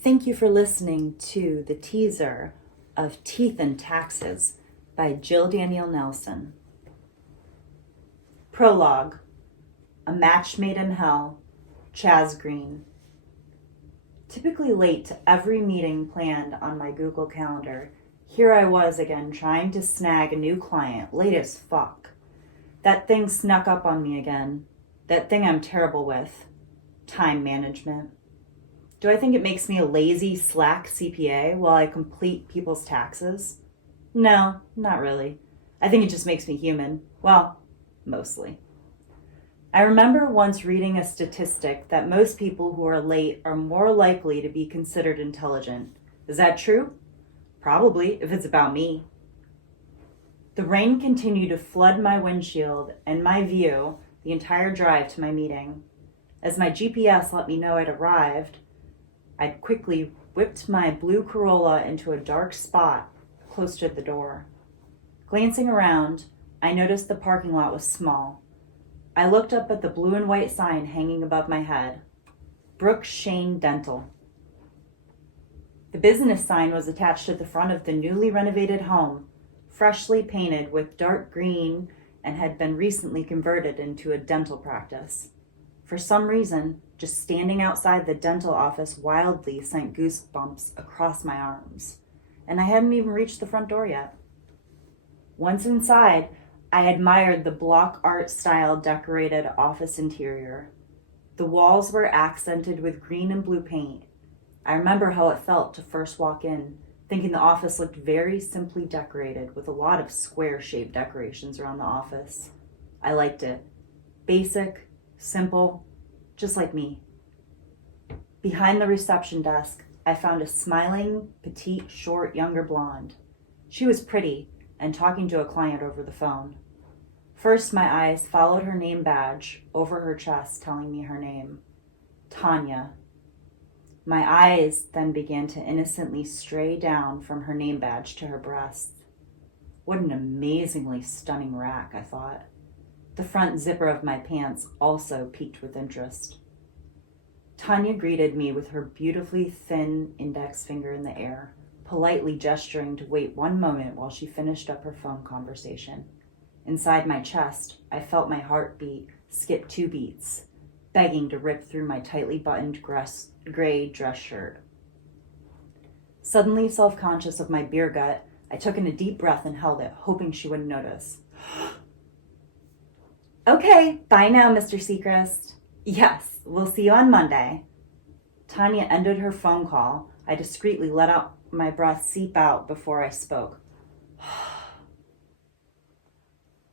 Thank you for listening to the teaser of Teeth and Taxes by Danielle Nelson. Prologue. A Match Made in Hell, Chaz Green. Typically late to every meeting planned on my Google Calendar, here I was again trying to snag a new client, late as fuck. That thing snuck up on me again. That thing I'm terrible with. Time management. Do I think it makes me a lazy, slack CPA while I complete people's taxes? No, not really. I think it just makes me human. Well, mostly. I remember once reading a statistic that most people who are late are more likely to be considered intelligent. Is that true? Probably, if it's about me. The rain continued to flood my windshield and my view the entire drive to my meeting. As my GPS let me know I'd arrived, I'd quickly whipped my blue Corolla into a dark spot close to the door. Glancing around, I noticed the parking lot was small. I looked up at the blue and white sign hanging above my head. Brooks Shane Dental. The business sign was attached to the front of the newly renovated home, freshly painted with dark green, and had been recently converted into a dental practice. For some reason, just standing outside the dental office wildly sent goosebumps across my arms, and I hadn't even reached the front door yet. Once inside, I admired the block art style decorated office interior. The walls were accented with green and blue paint. I remember how it felt to first walk in, thinking the office looked very simply decorated with a lot of square-shaped decorations around the office. I liked it. Basic, simple, just like me. Behind the reception desk, I found a smiling, petite, short, younger blonde. She was pretty and talking to a client over the phone. First, my eyes followed her name badge over her chest, telling me her name, Tanya. My eyes then began to innocently stray down from her name badge to her breast. What an amazingly stunning rack, I thought. The front zipper of my pants also piqued with interest. Tanya greeted me with her beautifully thin index finger in the air, politely gesturing to wait one moment while she finished up her phone conversation. Inside my chest, I felt my heartbeat skip 2 beats, begging to rip through my tightly buttoned gray dress shirt. Suddenly self-conscious of my beer gut, I took in a deep breath and held it, hoping she wouldn't notice. Okay, bye now, Mr. Seacrest. Yes, we'll see you on Monday. Tanya ended her phone call. I discreetly let out my breath seep out before I spoke.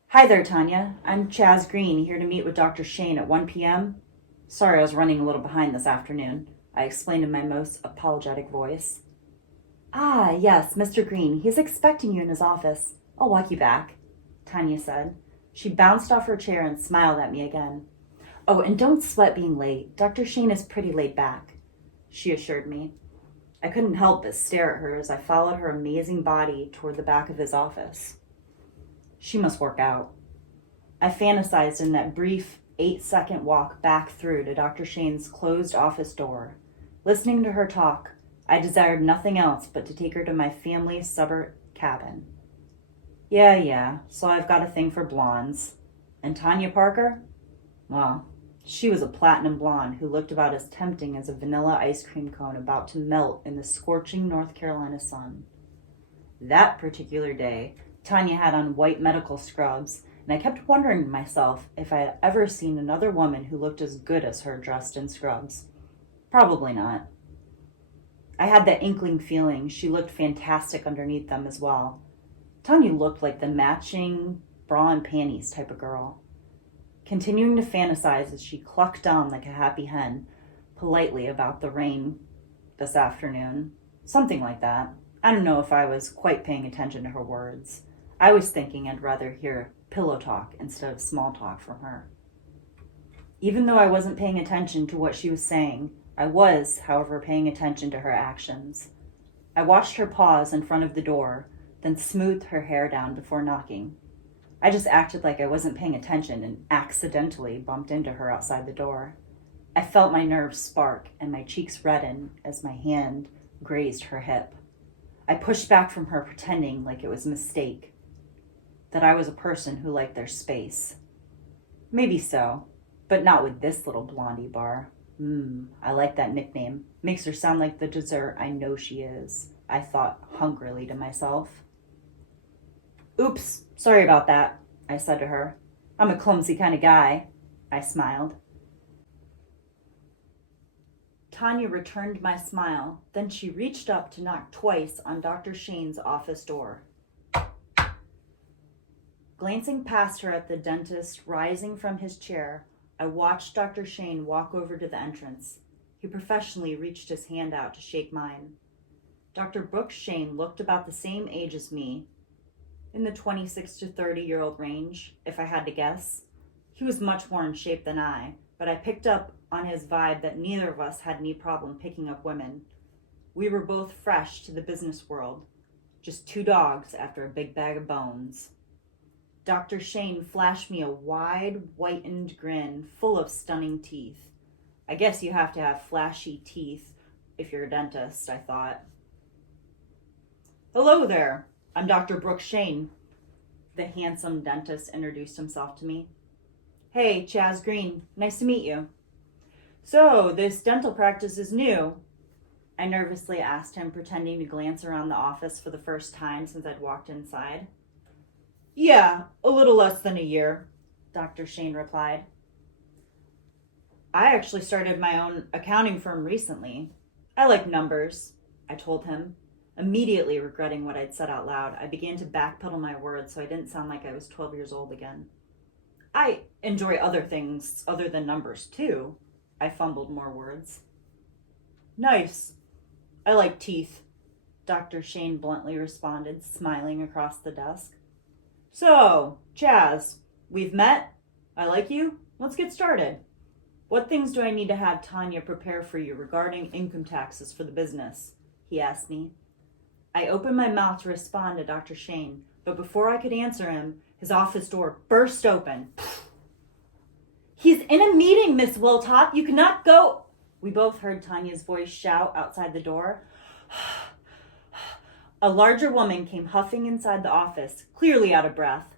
Hi there, Tanya. I'm Chaz Green, here to meet with Dr. Shane at 1 p.m. Sorry, I was running a little behind this afternoon, I explained in my most apologetic voice. Ah, yes, Mr. Green. He's expecting you in his office. I'll walk you back, Tanya said. She bounced off her chair and smiled at me again. Oh, and don't sweat being late. Dr. Shane is pretty laid back, she assured me. I couldn't help but stare at her as I followed her amazing body toward the back of his office. She must work out. I fantasized in that brief 8-second walk back through to Dr. Shane's closed office door. Listening to her talk, I desired nothing else but to take her to my family's suburb cabin. Yeah, so I've got a thing for blondes. And Tanya Parker? Well, she was a platinum blonde who looked about as tempting as a vanilla ice cream cone about to melt in the scorching North Carolina sun. That particular day, Tanya had on white medical scrubs, and I kept wondering to myself if I had ever seen another woman who looked as good as her dressed in scrubs. Probably not. I had that inkling feeling she looked fantastic underneath them as well. Tanya looked like the matching bra and panties type of girl. Continuing to fantasize as she clucked on like a happy hen, politely about the rain this afternoon. Something like that. I don't know if I was quite paying attention to her words. I was thinking I'd rather hear pillow talk instead of small talk from her. Even though I wasn't paying attention to what she was saying, I was, however, paying attention to her actions. I watched her pause in front of the door, then smoothed her hair down before knocking. I just acted like I wasn't paying attention and accidentally bumped into her outside the door. I felt my nerves spark and my cheeks redden as my hand grazed her hip. I pushed back from her, pretending like it was a mistake, that I was a person who liked their space. Maybe so, but not with this little blondie bar. I like that nickname. Makes her sound like the dessert I know she is, I thought hungrily to myself. Oops, sorry about that, I said to her. I'm a clumsy kind of guy, I smiled. Tanya returned my smile, then she reached up to knock twice on Dr. Shane's office door. Glancing past her at the dentist rising from his chair, I watched Dr. Shane walk over to the entrance. He professionally reached his hand out to shake mine. Dr. Brooks Shane looked about the same age as me, in the 26 to 30-year-old range, if I had to guess. He was much more in shape than I, but I picked up on his vibe that neither of us had any problem picking up women. We were both fresh to the business world, just two dogs after a big bag of bones. Dr. Shane flashed me a wide, whitened grin full of stunning teeth. I guess you have to have flashy teeth if you're a dentist, I thought. Hello there, I'm Dr. Brooks Shane. The handsome dentist introduced himself to me. Hey, Chaz Green, nice to meet you. So, this dental practice is new? I nervously asked him, pretending to glance around the office for the first time since I'd walked inside. Yeah, a little less than a year, Dr. Shane replied. I actually started my own accounting firm recently. I like numbers, I told him. Immediately regretting what I'd said out loud, I began to backpedal my words so I didn't sound like I was 12 years old again. I enjoy other things other than numbers too, I fumbled more words. Nice. I like teeth, Dr. Shane bluntly responded, smiling across the desk. So, Chaz, we've met. I like you. Let's get started. What things do I need to have Tanya prepare for you regarding income taxes for the business? He asked me. I opened my mouth to respond to Dr. Shane, but before I could answer him, his office door burst open. He's in a meeting, Miss Wiltop. You cannot go. We both heard Tanya's voice shout outside the door. A larger woman came huffing inside the office, clearly out of breath.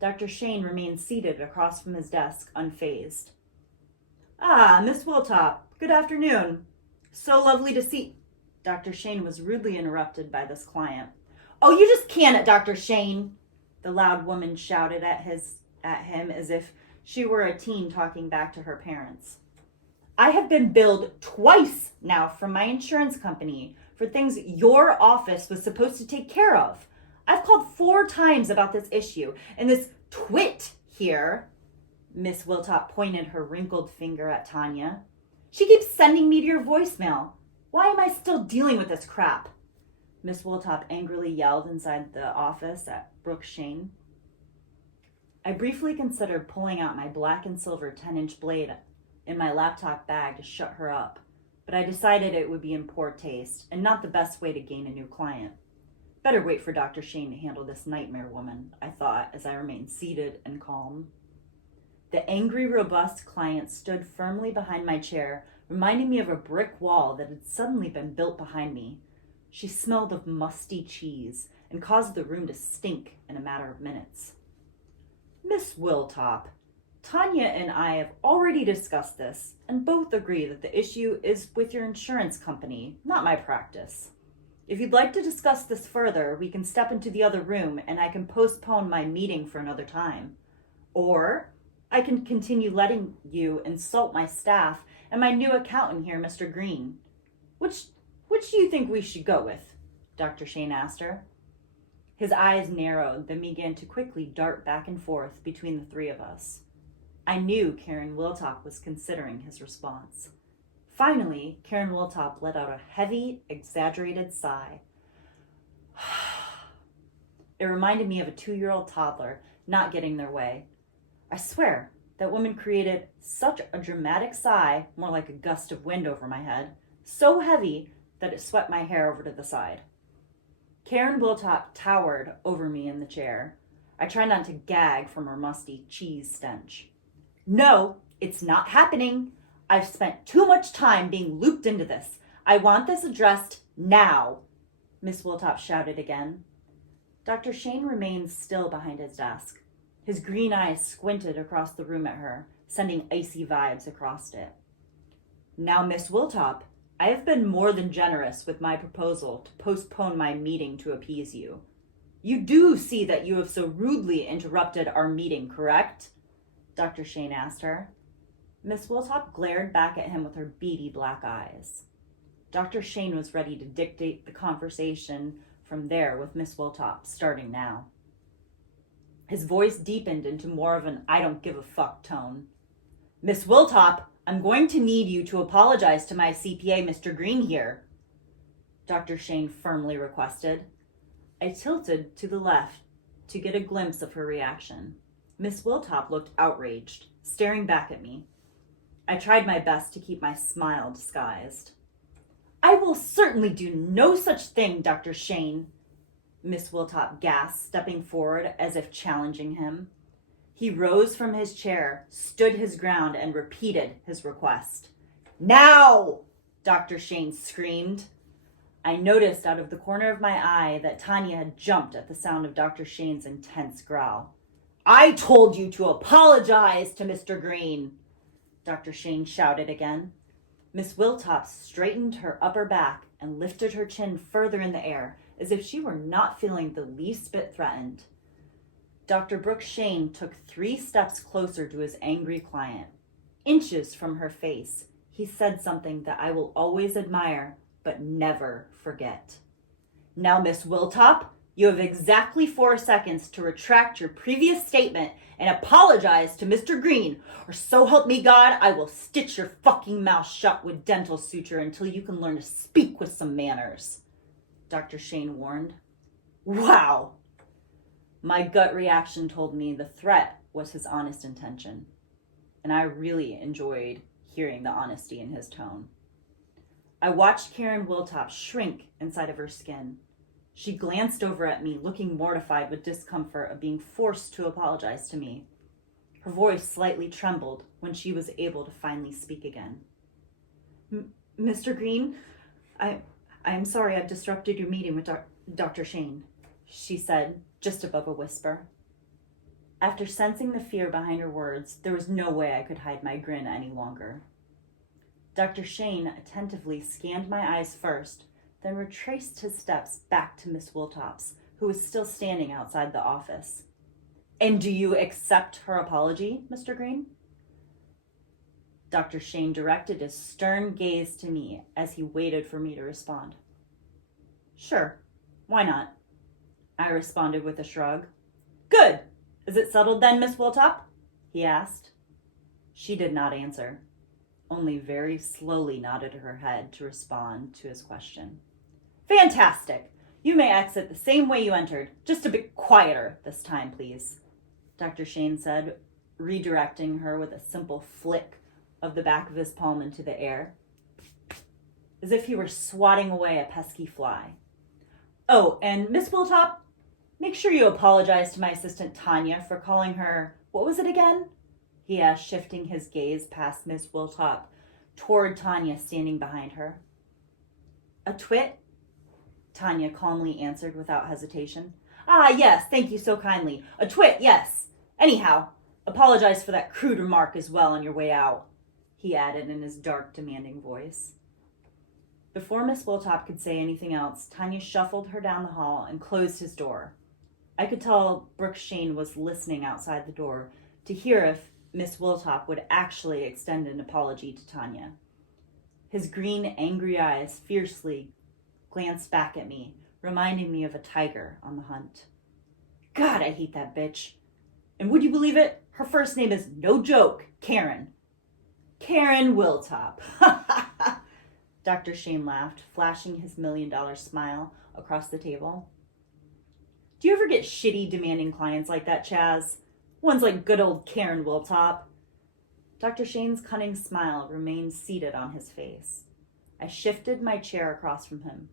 Dr. Shane remained seated across from his desk, unfazed. Ah, Miss Wiltop, good afternoon. So lovely to see... Dr. Shane was rudely interrupted by this client. Oh, you just can't, Dr. Shane, the loud woman shouted at him as if she were a teen talking back to her parents. I have been billed twice now from my insurance company for things your office was supposed to take care of. I've called 4 times about this issue, and this twit here, Miss Wiltop pointed her wrinkled finger at Tanya. She keeps sending me to your voicemail. Why am I still dealing with this crap? Miss Wiltop angrily yelled inside the office at Brooks Shane. I briefly considered pulling out my black and silver 10-inch blade in my laptop bag to shut her up, but I decided it would be in poor taste and not the best way to gain a new client. Better wait for Dr. Shane to handle this nightmare woman, I thought as I remained seated and calm. The angry, robust client stood firmly behind my chair, reminding me of a brick wall that had suddenly been built behind me. She smelled of musty cheese and caused the room to stink in a matter of minutes. Miss Wiltop, Tanya and I have already discussed this and both agree that the issue is with your insurance company, not my practice. If you'd like to discuss this further, we can step into the other room and I can postpone my meeting for another time. Or I can continue letting you insult my staff and my new accountant here, Mr. Green. Which do you think we should go with? Dr. Shane asked her. His eyes narrowed, then began to quickly dart back and forth between the three of us. I knew Karen Wiltop was considering his response. Finally, Karen Wiltop let out a heavy, exaggerated sigh. It reminded me of a 2-year-old toddler not getting their way. I swear, that woman created such a dramatic sigh, more like a gust of wind over my head, so heavy that it swept my hair over to the side. Karen Wiltop towered over me in the chair. I tried not to gag from her musty cheese stench. No, it's not happening. I've spent too much time being looped into this. I want this addressed now, Miss Wiltop shouted again. Dr. Shane remained still behind his desk. His green eyes squinted across the room at her, sending icy vibes across it. Now, Miss Wiltop, I have been more than generous with my proposal to postpone my meeting to appease you. You do see that you have so rudely interrupted our meeting, correct? Dr. Shane asked her. Miss Wiltop glared back at him with her beady black eyes. Dr. Shane was ready to dictate the conversation from there with Miss Wiltop, starting now. His voice deepened into more of an I don't give a fuck tone. Miss Wiltop, I'm going to need you to apologize to my CPA, Mr. Green here, Dr. Shane firmly requested. I tilted to the left to get a glimpse of her reaction. Miss Wiltop looked outraged, staring back at me. I tried my best to keep my smile disguised. I will certainly do no such thing, Dr. Shane, Miss Wiltop gasped, stepping forward as if challenging him. He rose from his chair, stood his ground, and repeated his request. Now! Dr. Shane screamed. I noticed out of the corner of my eye that Tanya had jumped at the sound of Dr. Shane's intense growl. I told you to apologize to Mr. Green, Dr. Shane shouted again. Miss Wiltop straightened her upper back and lifted her chin further in the air, as if she were not feeling the least bit threatened. Dr. Brooke Shane took 3 steps closer to his angry client. Inches from her face, he said something that I will always admire, but never forget. Now, Miss Wiltop, you have exactly 4 seconds to retract your previous statement and apologize to Mr. Green, or so help me God, I will stitch your fucking mouth shut with dental suture until you can learn to speak with some manners, Dr. Shane warned. Wow! My gut reaction told me the threat was his honest intention, and I really enjoyed hearing the honesty in his tone. I watched Karen Wiltop shrink inside of her skin. She glanced over at me, looking mortified with discomfort of being forced to apologize to me. Her voice slightly trembled when she was able to finally speak again. Mr. Green, I'm sorry I've disrupted your meeting with Dr. Shane, she said, just above a whisper. After sensing the fear behind her words, there was no way I could hide my grin any longer. Dr. Shane attentively scanned my eyes first, then retraced his steps back to Miss Wiltop's, who was still standing outside the office. And do you accept her apology, Mr. Green? Dr. Shane directed his stern gaze to me as he waited for me to respond. Sure, why not? I responded with a shrug. Good! Is it settled then, Miss Wiltop? He asked. She did not answer, only very slowly nodded her head to respond to his question. Fantastic! You may exit the same way you entered, just a bit quieter this time, please, Dr. Shane said, redirecting her with a simple flick of the back of his palm into the air, as if he were swatting away a pesky fly. Oh, and Miss Wiltop, make sure you apologize to my assistant Tanya for calling her, what was it again? He asked, shifting his gaze past Miss Wiltop toward Tanya standing behind her. A twit? Tanya calmly answered without hesitation. Ah, yes, thank you so kindly. A twit, yes. Anyhow, apologize for that crude remark as well on your way out, he added in his dark, demanding voice. Before Miss Wiltop could say anything else, Tanya shuffled her down the hall and closed his door. I could tell Brooke Shane was listening outside the door to hear if Miss Wiltop would actually extend an apology to Tanya. His green, angry eyes fiercely glanced back at me, reminding me of a tiger on the hunt. God, I hate that bitch. And would you believe it? Her first name is, no joke, Karen. Karen Wiltop. Dr. Shane laughed, flashing his $1 million smile across the table. Do you ever get shitty, demanding clients like that, Chaz? Ones like good old Karen Wiltop. Dr. Shane's cunning smile remained seated on his face. I shifted my chair across from him.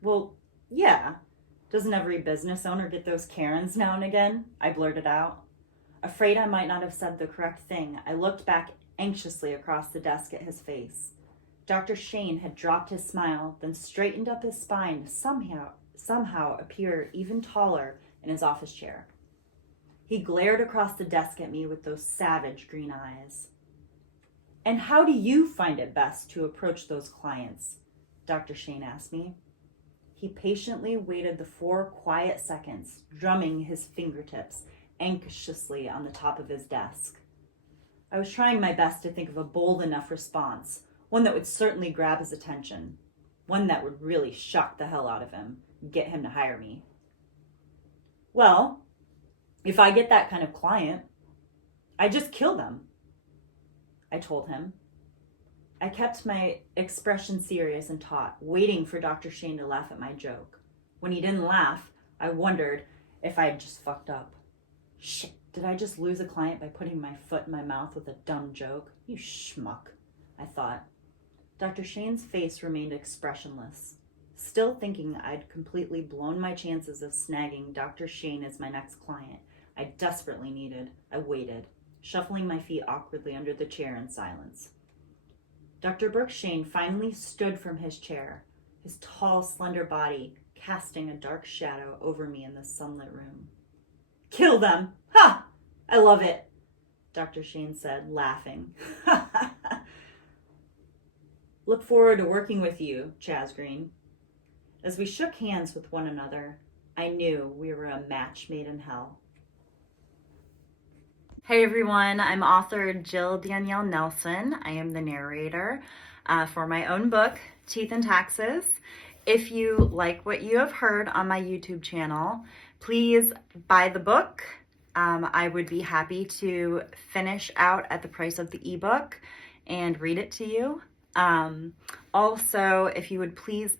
Well, yeah. Doesn't every business owner get those Karens now and again? I blurted out. Afraid I might not have said the correct thing, I looked back anxiously across the desk at his face. Dr. Shane had dropped his smile, then straightened up his spine to somehow appear even taller in his office chair. He glared across the desk at me with those savage green eyes. "And how do you find it best to approach those clients?" Dr. Shane asked me. He patiently waited the 4 quiet seconds, drumming his fingertips anxiously on the top of his desk. I was trying my best to think of a bold enough response, one that would certainly grab his attention, one that would really shock the hell out of him, and get him to hire me. "Well, if I get that kind of client, I just kill them," I told him. I kept my expression serious and taut, waiting for Dr. Shane to laugh at my joke. When he didn't laugh, I wondered if I had just fucked up. Shit, did I just lose a client by putting my foot in my mouth with a dumb joke? You schmuck, I thought. Dr. Shane's face remained expressionless. Still thinking I'd completely blown my chances of snagging Dr. Shane as my next client, I desperately needed, I waited, shuffling my feet awkwardly under the chair in silence. Dr. Brooke Shane finally stood from his chair, his tall, slender body casting a dark shadow over me in the sunlit room. "Kill them! Ha! I love it!" Dr. Shane said, laughing. "Look forward to working with you, Chaz Green." As we shook hands with one another, I knew we were a match made in hell. Hey everyone, I'm author Jill Danielle Nelson. I am the narrator for my own book, Teeth and Taxes. If you like what you have heard on my YouTube channel, please buy the book. I would be happy to finish out at the price of the ebook and read it to you. Also, if you would please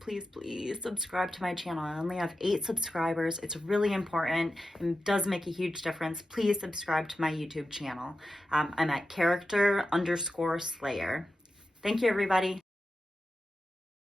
subscribe to my channel. I only have 8 subscribers. It's really important and does make a huge difference. Please subscribe to my YouTube channel. I'm at character_slayer. Thank you, everybody.